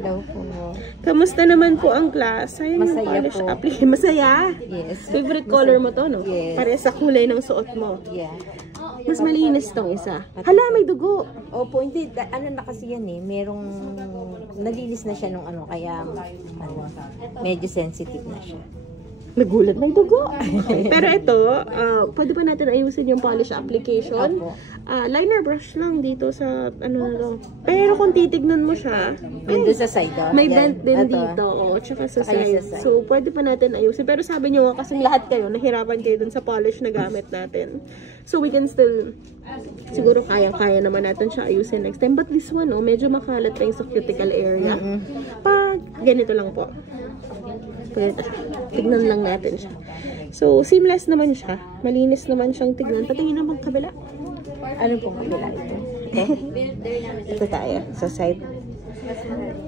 Hello po. Kamusta naman po ang class? Sayang yung Masaya polish po. application. Masaya? Yes. Favorite color mo to, no? Yes. Parehas sa kulay ng suot mo. Yeah. Mas malinis tong isa. Hala, may dugo. Opo, hindi. Ano na kasi yan eh. Merong, nalinis na siya nung ano, kaya medyo sensitive na siya. Nagulat, may dugo. Pero ito, pwede pa natin ayusin yung polish application. Opo. Liner brush lang dito sa ano na to. Pero kung titignan mo siya, Yun doon sa side. may yan. vent din Ito. dito. O, tsaka sa Saka side. sa side. So, pwede pa natin ayusin. Pero sabi nyo nga, kasi lahat kayo, nahirapan kayo dun sa polish na gamit natin. So, we can still, siguro kayang-kaya naman natin siya ayusin next time. But this one, medyo makalat pa yung sa cuticle area. Pag ganito lang po. Ganito siya. Tignan lang natin siya. So, seamless naman siya. Malinis naman siyang tignan. Patingin naman kabila. Ano pong kabila ito? Ito tayo, sa side.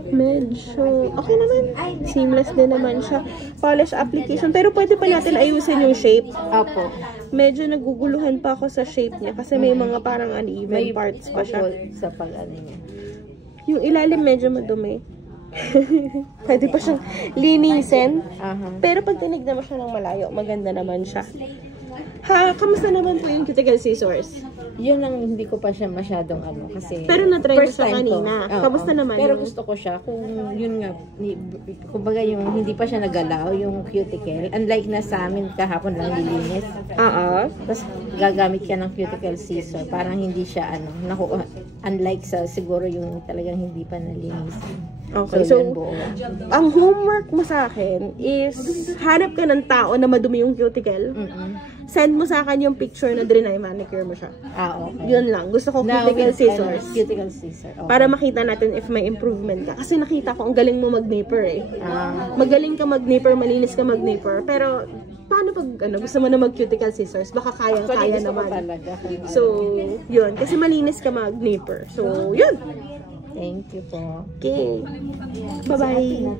Medyo, okay naman. Seamless din naman siya. Polish application. Pero pwede pa natin ayusin yung shape. Opo. Medyo naguguluhan pa ako sa shape niya. Kasi may mga parang uneven parts pa siya. Sa pag-ano niya. Yung ilalim medyo madumi. Pwede pa siyang linisin. Pero pag tinignan mo siya ng malayo, maganda naman siya. Ha, kamusta naman po yung cuticle scissors? Yun ang hindi ko pa siya masyadong ano kasi Pero na-try mo first siya time ko. kanina. Oo. Kamusta naman Pero yung- gusto ko siya kung yun nga, kumbaga yung hindi pa siya nagalaw, yung cuticle. Unlike na sa amin kahapon lang nilinis. Tapos gagamit ka ng cuticle scissor. Parang hindi siya ano, unlike sa siguro yung talagang hindi pa nalinis. Okay, so, yun buo. ang homework mo sa akin is hanap ka ng tao na madumi yung cuticle. Send mo sa akin yung picture na drenay manicure mo siya. Okay. Yun lang. Gusto ko cuticle scissors. Cuticle scissor. Okay. Para makita natin if may improvement ka. Kasi nakita ko, ang galing mo mag-nipper eh. Magaling ka mag-nipper, malinis ka mag-nipper. Pero, paano pag gusto mo na mag-cuticle scissors? Baka kaya naman. So, yun. Kasi malinis ka mag-nipper. So, yun. Thank you po. Okay. Bye-bye.